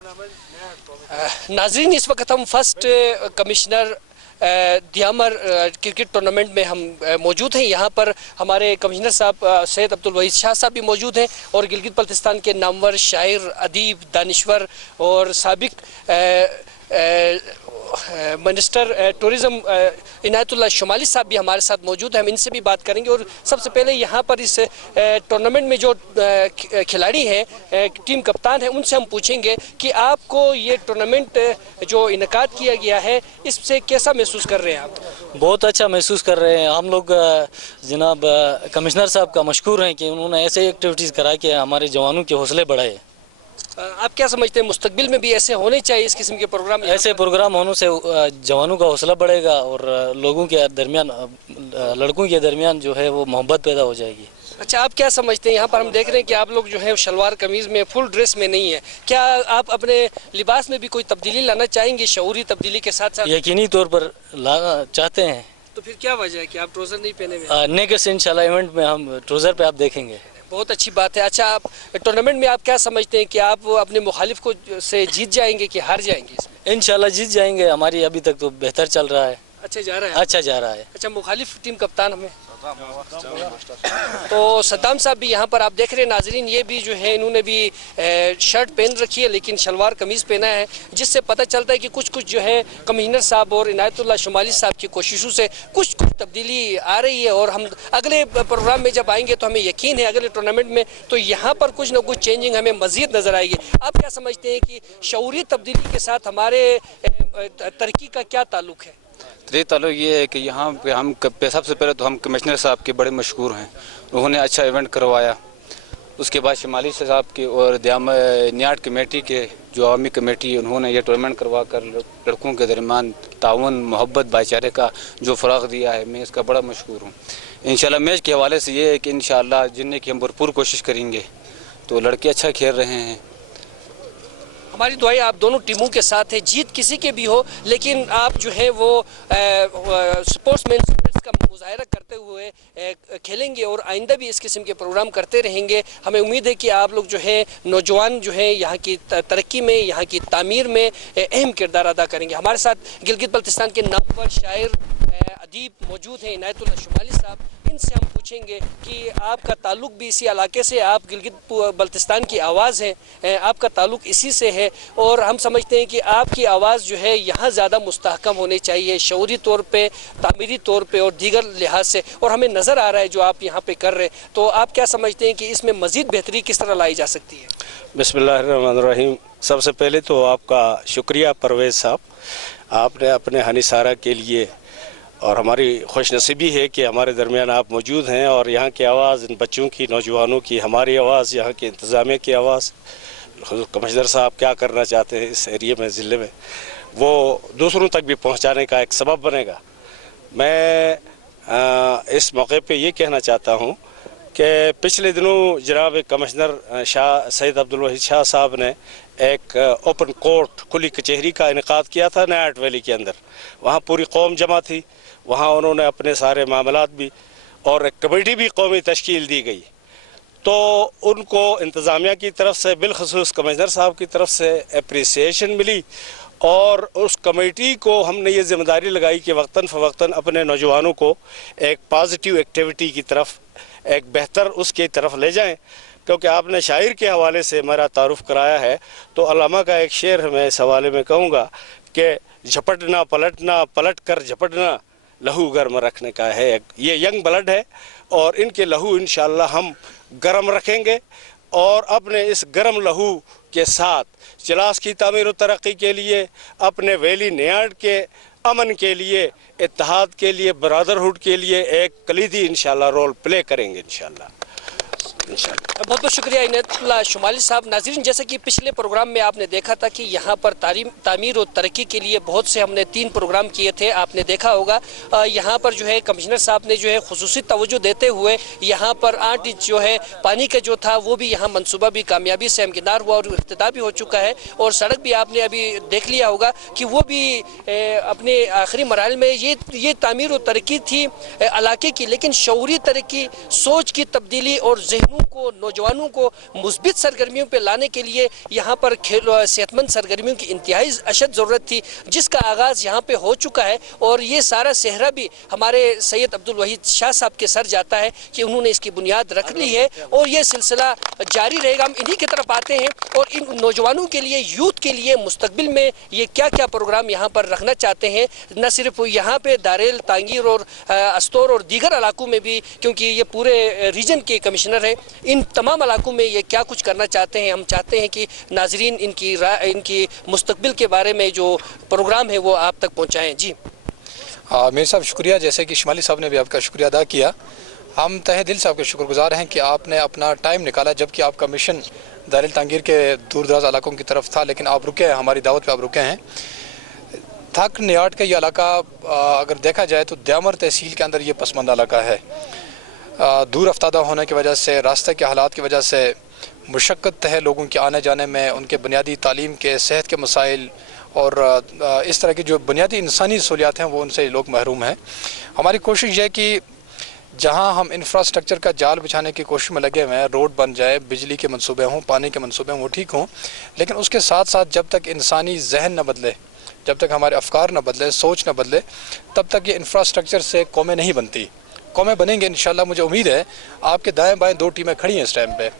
नाजरीन, इस वक्त हम फर्स्ट कमिश्नर दियामर क्रिकेट टूर्नामेंट में हम मौजूद हैं। यहाँ पर हमारे कमिश्नर साहब सैयद अब्दुल वहीद शाह साहब भी मौजूद हैं और गिलगित बल्तिस्तान के नामवर शायर, अदीब, दानिश्वर और साबिक मिनिस्टर टूरिज़म इनायतुल्लाह शुमाली साहब भी हमारे साथ मौजूद हैं। हम इनसे भी बात करेंगे। और सबसे पहले यहाँ पर इस टूर्नामेंट में जो खिलाड़ी हैं, टीम कप्तान हैं, उनसे हम पूछेंगे कि आपको ये टूर्नामेंट जो इनकाद किया गया है, इससे कैसा महसूस कर रहे हैं आप? बहुत अच्छा महसूस कर रहे हैं हम लोग। जनाब कमिश्नर साहब का मशकूर हैं कि उन्होंने ऐसे एक्टिविटीज़ करा के हमारे जवानों के हौसले बढ़ाए। आप क्या समझते हैं, मुस्तकबिल में भी ऐसे होने चाहिए इस किस्म के प्रोग्राम? ऐसे प्रोग्राम होने से जवानों का हौसला बढ़ेगा और लोगों के दरमियान, लड़कों के दरमियान जो है वो मोहब्बत पैदा हो जाएगी। अच्छा, आप क्या समझते हैं, यहाँ पर हम देख रहे हैं कि आप लोग जो है शलवार कमीज़ में फुल ड्रेस में नहीं है, क्या आप अपने लिबास में भी कोई तब्दीली लाना चाहेंगे? शऊरी तब्दीली के साथ साथ यकीनी तौर पर लाना चाहते हैं। तो फिर क्या वजह है कि आप ट्राउज़र नहीं पहने हुए? नेक्स्ट इंशाल्लाह इवेंट में हम ट्राउज़र पे आप देखेंगे। बहुत अच्छी बात है। अच्छा, आप टूर्नामेंट में आप क्या समझते हैं कि आप अपने मुखालिफ को से जीत जाएंगे कि हार जाएंगे इसमें? इंशाल्लाह जीत जाएंगे। हमारी अभी तक तो बेहतर चल रहा है। अच्छा जा रहा है? अच्छा जा रहा है। अच्छा, मुखालिफ टीम कप्तान हमें तो सद्दाम साहब भी यहाँ पर आप देख रहे हैं। नाजरीन, ये भी जो है इन्होंने भी शर्ट पहन रखी है लेकिन शलवार कमीज़ पहना है, जिससे पता चलता है कि कुछ जो है कमिश्नर साहब और इनायतुल्लाह शुमाली साहब की कोशिशों से कुछ तब्दीली आ रही है। और हम अगले प्रोग्राम में जब आएंगे तो हमें यकीन है अगले टूर्नामेंट में तो यहाँ पर कुछ ना कुछ चेंजिंग हमें मज़ीद नज़र आएगी। आप क्या समझते हैं कि शऊरी तब्दीली के साथ हमारे तरक्की का क्या ताल्लुक़ है? तो ताल्लुक ये है कि यहाँ पे हम सबसे पहले तो हम कमिश्नर साहब के बड़े मशहूर हैं। उन्होंने अच्छा इवेंट करवाया। उसके बाद शुमाली साहब की और नियाट कमेटी के जो अवामी कमेटी, उन्होंने ये टूर्नामेंट करवा कर लड़कों के दरमियान ताउन, मोहब्बत, भाईचारे का जो फ़राग दिया है, मैं इसका बड़ा मशहूर हूँ। इंशाल्लाह मैच के हवाले से ये है कि इंशाल्लाह जिनने की हम भरपूर कोशिश करेंगे। तो लड़के अच्छा खेल रहे हैं। हमारी दुआएं आप दोनों टीमों के साथ है, जीत किसी के भी हो, लेकिन आप जो है वो स्पोर्ट्समैन का मुजाहरा करते हुए खेलेंगे और आइंदा भी इस किस्म के प्रोग्राम करते रहेंगे। हमें उम्मीद है कि आप लोग जो है नौजवान जो है यहाँ की तरक्की में, यहाँ की तामीर में अहम किरदार अदा करेंगे। हमारे साथ गिलगित बल्तिस्तान के नामवर शायर, अदीब मौजूद हैं, इनायतुल्लाह शुमाली साहब। इनसे हम पूछेंगे कि आपका ताल्लुक़ भी इसी इलाके से, आप गिलगित बल्तिस्तान की आवाज़ हैं, आपका ताल्लुक़ इसी से है और हम समझते हैं कि आपकी आवाज़ जो है यहाँ ज़्यादा मुस्तहकम होनी चाहिए, शऊरी तौर पे, तामीरी तौर पे और दीगर लिहाज से। और हमें नज़र आ रहा है जो आप यहाँ पे कर रहे हैं। तो आप क्या समझते हैं कि इसमें मज़ीद बेहतरी किस तरह लाई जा सकती है? बिस्मिल्लाहिर्रहमानिर्रहीम। सबसे पहले तो आपका शुक्रिया परवेज़ साहब, आपने अपने हनीसारा के लिए, और हमारी खुशनसीबी है कि हमारे दरमियान आप मौजूद हैं और यहाँ की आवाज़, इन बच्चों की, नौजवानों की, हमारी आवाज़, यहाँ के इंतज़ामिया की आवाज़, कमिश्नर साहब क्या करना चाहते हैं इस एरिया में, ज़िले में, वो दूसरों तक भी पहुँचाने का एक सबब बनेगा। मैं इस मौके पे ये कहना चाहता हूँ कि पिछले दिनों जनाब कमिश्नर सैयद अब्दुल वहीद शाह साहब ने एक ओपन कोर्ट, खुली कचहरी का इनेकाद किया था नायाट वैली के अंदर। वहाँ पूरी कौम जमा थी। वहाँ उन्होंने अपने सारे मामलात भी, और एक कमेटी भी कौमी तश्कील दी गई। तो उनको इंतज़ामिया की तरफ से, बिलखसूस कमिश्नर साहब की तरफ से अप्रिसिएशन मिली और उस कमेटी को हमने ये ज़िम्मेदारी लगाई कि वक्तन फ़वक्तन अपने नौजवानों को एक पॉजिटिव एक्टिविटी की तरफ, एक बेहतर उसकी तरफ ले जाएं। क्योंकि आपने शायर के हवाले से मेरा तारुफ कराया है, तो अल्लामा का एक शेर है, मैं इस हवाले में कहूँगा कि झपटना पलटना, पलट कर झपटना, लहू गर्म रखने का है। ये यंग ब्लड है और इनके लहू इंशाल्लाह हम गर्म रखेंगे और अपने इस गर्म लहू के साथ चिलास की तामीर और तरक्की के लिए, अपने वैली नियाड के अमन के लिए, इत्तेहाद के लिए, बरादरहुड के लिए एक कलीदी इंशाल्लाह रोल प्ले करेंगे इंशाल्लाह। बहुत बहुत शुक्रिया इनायतुल्लाह शुमाली साहब। नाज़रीन, जैसे कि पिछले प्रोग्राम में आपने देखा था कि यहाँ पर तामीर और तरक्की के लिए बहुत से हमने 3 प्रोग्राम किए थे, आपने देखा होगा। यहाँ पर जो है कमिश्नर साहब ने जो है खुसूसी तवज्जो देते हुए यहाँ पर 8 इंच जो है पानी का जो था वो भी यहाँ मनसूबा भी कामयाबी से हमकिनार हुआ और इफ्तिताह भी हो चुका है। और सड़क भी आपने अभी देख लिया होगा कि वो भी अपने आखिरी मराहल में ये तामीर और तरक्की थी इलाके की, लेकिन शऊरी तरक्की, सोच की तब्दीली और ज़हनी नौजवानों को मुस्बित सरगर्मियों पे लाने के लिए यहाँ पर सेहतमंद सरगर्मियों की इंतहाई अशद ज़रूरत थी, जिसका आगाज़ यहाँ पे हो चुका है। और ये सारा सेहरा भी हमारे सैयद अब्दुल वहीद शाह साहब के सर जाता है कि उन्होंने इसकी बुनियाद रख ली है और ये सिलसिला जारी रहेगा। हम इन्हीं की तरफ आते हैं और इन नौजवानों के लिए, यूथ के लिए मुस्तकबिल में ये क्या क्या प्रोग्राम यहाँ पर रखना चाहते हैं, न सिर्फ यहाँ पे दारेल, तांगीर और अस्तोर और दीगर इलाकों में भी, क्योंकि ये पूरे रीजन के कमिश्नर हैं, इन तमाम इलाकों में ये क्या कुछ करना चाहते हैं। हम चाहते हैं कि नाजरीन इनकी मुस्तकबिल के बारे में जो प्रोग्राम है वो आप तक पहुँचाएँ। जी मेरे साहब शुक्रिया, जैसे कि शुमाली साहब ने भी आपका शुक्रिया अदा किया। हम तहे दिल से आपके शुक्रगुजार हैं कि आपने अपना टाइम निकाला, जबकि आपका मिशन दारिल तांगीर के दूर दराज इलाकों की तरफ था, लेकिन आप रुके हैं, हमारी दावत पे आप रुके हैं। थक नियाट का ये इलाका अगर देखा जाए तो द्यामर तहसील के अंदर ये पसमानदा इलाका है। दूर अफ्तादा होने की वजह से, रास्ते के हालात की वजह से मुशक्क़त है लोगों के आने जाने में, उनके बुनियादी तालीम के, सेहत के मसाइल और इस तरह की जो बुनियादी इंसानी सहूलियात हैं वो उनसे लोग महरूम हैं। हमारी कोशिश ये कि जहां हम इंफ्रास्ट्रक्चर का जाल बिछाने की कोशिश में लगे हुए हैं, रोड बन जाए, बिजली के मंसूबे हों, पानी के मंसूबे हों, वो ठीक हों, लेकिन उसके साथ साथ जब तक इंसानी जहन न बदले, जब तक हमारे अफकार न बदले, सोच न बदले, तब तक ये इंफ्रास्ट्रक्चर से कौमें नहीं बनती। कौमें बनेंगे इंशाल्लाह। मुझे उम्मीद है आपके दाएँ बाएँ 2 टीमें खड़ी हैं इस टाइम पे,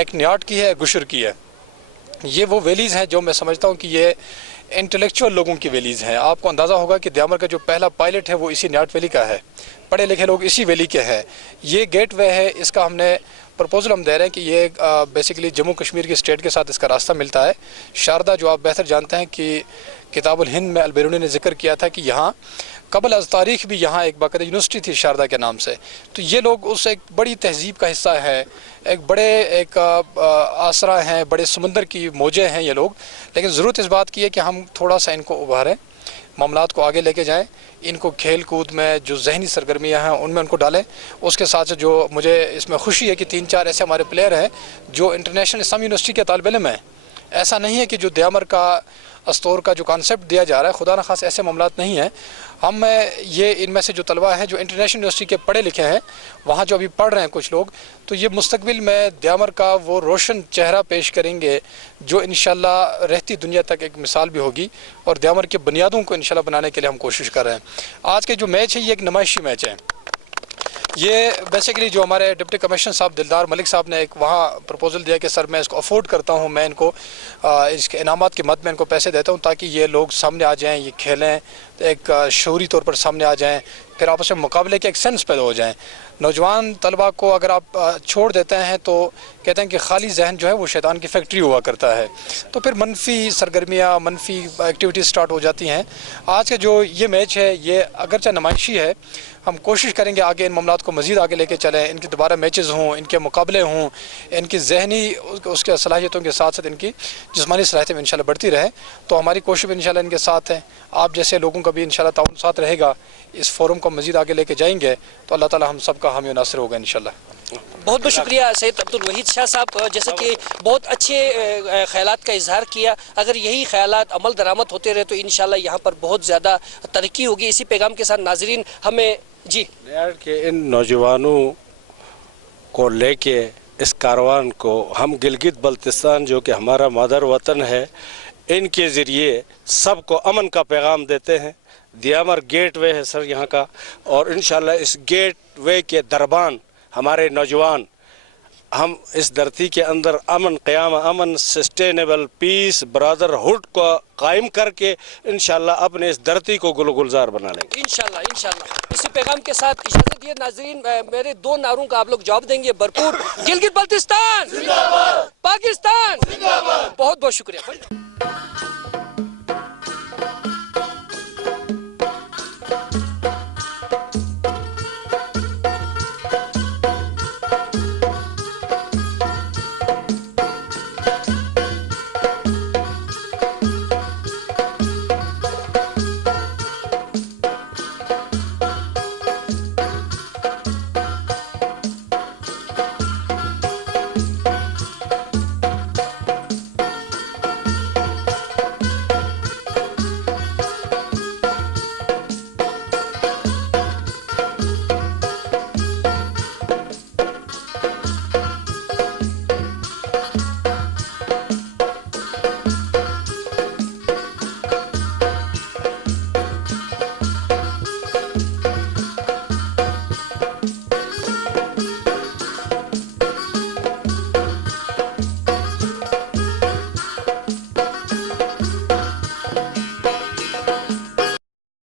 एक नियाट की है, गुशर की है। ये वो वैलीज़ हैं जो मैं समझता हूँ कि ये इंटेलेक्चुअल लोगों की वैलीज़ हैं। आपको अंदाज़ा होगा कि द्यामर का जो पहला पायलट है वो इसी नियाट वैली का है, पढ़े लिखे लोग इसी वैली के हैं। ये गेट वे है, इसका हमने प्रपोजल हम दे रहे हैं कि ये बेसिकली जम्मू कश्मीर की स्टेट के साथ इसका रास्ता मिलता है। शारदा, जो आप बेहतर जानते हैं कि किताबुल हिंद में अलबेरूनी ने जिक्र किया था कि यहाँ कबल अज़ तारीख़ भी यहाँ एक बाकायदा यूनिवर्सिटी थी शारदा के नाम से। तो ये लोग उस एक बड़ी तहजीब का हिस्सा है, एक बड़े एक आसरा हैं, बड़े समंदर की मौजें हैं ये लोग। लेकिन ज़रूरत इस बात की है कि हम थोड़ा सा इनको उभारें, मामलात को आगे लेके जाएं, इनको खेल कूद में जो जहनी सरगर्मियाँ हैं उनमें उनको डालें। उसके साथ साथ जो मुझे इसमें खुशी है कि 3-4 ऐसे हमारे प्लेयर हैं जो इंटरनेशनल इस्लामी यूनिवर्सिटी के तालिब इल्म हैं। ऐसा नहीं है कि जो द्यामर का, अस्तोर का जो कॉन्सेप्ट दिया जा रहा है, खुदा न खास ऐसे मामलात नहीं हैं। हम ये इनमें से जो तलबा हैं जो इंटरनेशनल यूनिवर्सिटी के पढ़े लिखे हैं, वहाँ जो अभी पढ़ रहे हैं कुछ लोग, तो ये मुस्तकबिल में द्यामर का वो रोशन चेहरा पेश करेंगे जो इंशाल्लाह रहती दुनिया तक एक मिसाल भी होगी। और द्यामर की बुनियादों को इंशाल्लाह बनाने के लिए हम कोशिश कर रहे हैं। आज के जो मैच है ये एक नुमाइशी मैच है। ये बेसिकली जो हमारे डिप्टी कमिश्नर साहब दिलदार मलिक साहब ने एक वहाँ प्रपोजल दिया कि सर मैं इसको अफोर्ड करता हूँ, मैं इनको इसके इनामात की मद में इनको पैसे देता हूँ ताकि ये लोग सामने आ जाएं, ये खेलें, एक शऊरी तौर पर सामने आ जाएं, फिर आपस में मुकाबले के एक सेंस पैदा हो जाएं। नौजवान तलबा को अगर आप छोड़ देते हैं तो कहते हैं कि खाली जहन जो है वो शैतान की फैक्ट्री हुआ करता है, तो फिर मनफी सरगर्मियाँ, मनफी एक्टिविटीज़ स्टार्ट हो जाती हैं। आज का जो ये मैच है ये अगरचे नुमाइशी है, हम कोशिश करेंगे आगे इन मामलात को मज़ीद आगे लेके चलें, इनके दोबारा मैचेस हों, इनके मुकाबले हों, इनकी जहनी उसके सलाहियतों के साथ साथ इनकी जिस्मानी सलाहियतें इंशाल्लाह बढ़ती रहें। तो हमारी कोशिश भी इंशाल्लाह इनके साथ है, आप जैसे लोगों का भी इंशाल्लाह ताउन साथ रहेगा। इस फोरम को मज़ीद आगे लेके जाएंगे तो अल्लाह ताला हम सब का हामी नासिर होगा इंशाल्लाह। बहुत बहुत शुक्रिया सैयद अब्दुल वहीद शाह साहब, जैसे कि बहुत अच्छे ख़यालात का इजहार किया। अगर यही ख़यालात अमल दरामद होते रहे तो इंशाल्लाह यहाँ पर बहुत ज़्यादा तरक्की होगी। इसी पैगाम के साथ नाजरीन हमें जी के इन नौजवानों को लेके इस कारवान को हम गिलगित बल्तिस्तान जो कि हमारा मदर वतन है, इनके ज़रिए सबको अमन का पैगाम देते हैं। द्यामर गेट वे है सर यहाँ का, और इंशाल्लाह इस गेट वे के दरबान हमारे नौजवान हम इस धरती के अंदर अमन क़याम, अमन, सस्टेनेबल, पीस, ब्रदरहुड को कायम करके इंशाल्लाह अपने इस धरती को गुलगुलजार बना लेंगे इंशाल्लाह। इंशाल्लाह इसी पैगाम के साथ इजाज़त दिए नाज़रीन। मेरे 2 नारों का आप लोग जवाब देंगे भरपूर, गिलगित बल्तिस्तान जिंदाबाद, पाकिस्तान जिंदाबाद। बहुत बहुत शुक्रिया।